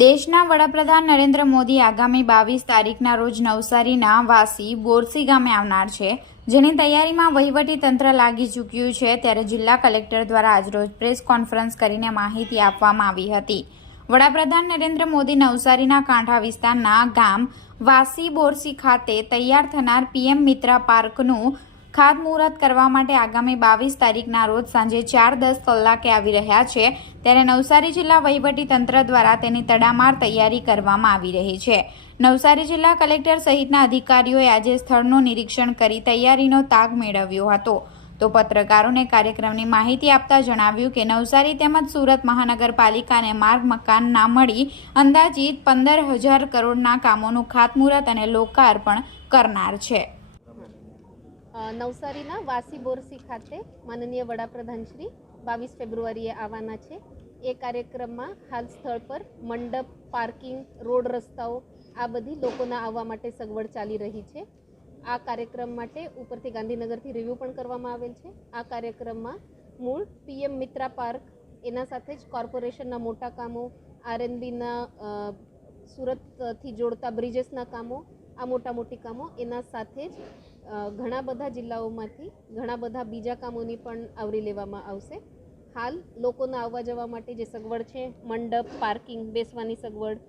દેશના વડાપ્રધાન નરેન્દ્ર મોદી આગામી 22 તારીખના રોજ નવસારીના વાસી બોરસી ગામે આવનાર છે, જેની તૈયારીમાં વહીવટી તંત્ર લાગી ચૂક્યું છે। ત્યારે જિલ્લા કલેક્ટર દ્વારા આજરોજ પ્રેસ કોન્ફરન્સ કરીને માહિતી આપવામાં આવી હતી। વડાપ્રધાન નરેન્દ્ર મોદી નવસારીના કાંઠા વિસ્તારના ગામ વાસી બોરસી ખાતે તૈયાર થનાર પીએમ મિત્રા પાર્કનું ખાતમુહૂર્ત કરવા માટે આગામી 22 તારીખના રોજ સાંજે 4:10 કલાકે આવી રહ્યા છે। ત્યારે નવસારી જિલ્લા વહીવટી તંત્ર દ્વારા તેની તડામાર તૈયારી કરવામાં આવી રહી છે। નવસારી જિલ્લા કલેક્ટર સહિતના અધિકારીઓએ આજે સ્થળનું નિરીક્ષણ કરી તૈયારીનો તાગ મેળવ્યો હતો। તો પત્રકારોને કાર્યક્રમની માહિતી આપતા જણાવ્યું કે નવસારી તેમજ સુરત મહાનગરપાલિકાને માર્ગ મકાન ના મળી અંદાજિત 15,000 કરોડના કામોનું ખાતમુહૂર્ત અને લોકાર્પણ કરનાર છે। નવસારીના વાસી બોરસી ખાતે માનનીય વડાપ્રધાન શ્રી 22 ફેબ્રુઆરીએ આવવાના છે। એ કાર્યક્રમમાં હાલ સ્થળ પર મંડપ, પાર્કિંગ, રોડ રસ્તાઓ આ બધી લોકોના આવવા માટે સગવડ ચાલી રહી છે। આ કાર્યક્રમ માટે ઉપરથી ગાંધીનગરથી રિવ્યૂ પણ કરવામાં આવેલ છે। આ કાર્યક્રમમાં મૂળ પીએમ મિત્રા પાર્ક, એના સાથે જ કોર્પોરેશનના મોટા કામો, આરએનબીના સુરતથી જોડતા બ્રિજેસના કામો, આ મોટી કામો, એના સાથે જ ઘણા બધા જિલ્લાઓમાંથી ઘણા બધા બીજા કામોની પણ આવરી લેવામાં આવશે। હાલ લોકોના આવવા જવા માટે જે સગવડ છે, મંડપ, પાર્કિંગ, બેસવાની સગવડ,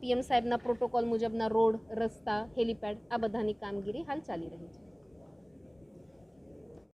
પીએમ સાહેબના પ્રોટોકોલ મુજબના રોડ, રસ્તા, હેલીપેડ, આ બધાની કામગીરી હાલ ચાલી રહી છે।